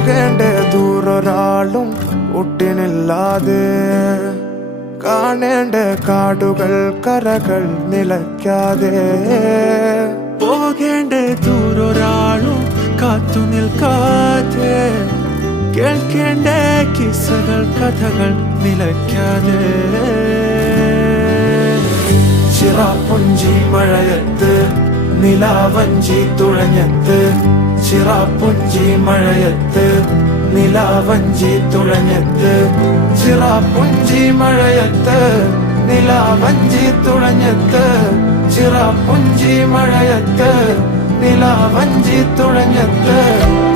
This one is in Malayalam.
പോകേണ്ട ദൂരൊരാളും ഒട്ടിനില്ലാതെ കാണേണ്ട കാടുകൾ കരകൾ നിലയ്ക്കാതെ പോകേണ്ട ദൂരൊരാളും കാത്തു നിൽക്കാതെ കേൾക്കേണ്ട കിസ്സകൾ കഥകൾ നിലയ്ക്കാതെ ചിറാപ്പുഞ്ചി മഴയത്ത് നിലാവഞ്ചി തുഴഞ്ഞത്ത് ചിറാപ്പുഞ്ചി മഴയത്ത് നിലാവഞ്ചി തുഴഞ്ഞത്ത് ചിറാപ്പുഞ്ചി മഴയത്ത് നിലാവഞ്ചി തുഴഞ്ഞത്ത് ചിറാപ്പുഞ്ചി മഴയത്ത് നിലാവഞ്ചി തുഴഞ്ഞത്ത്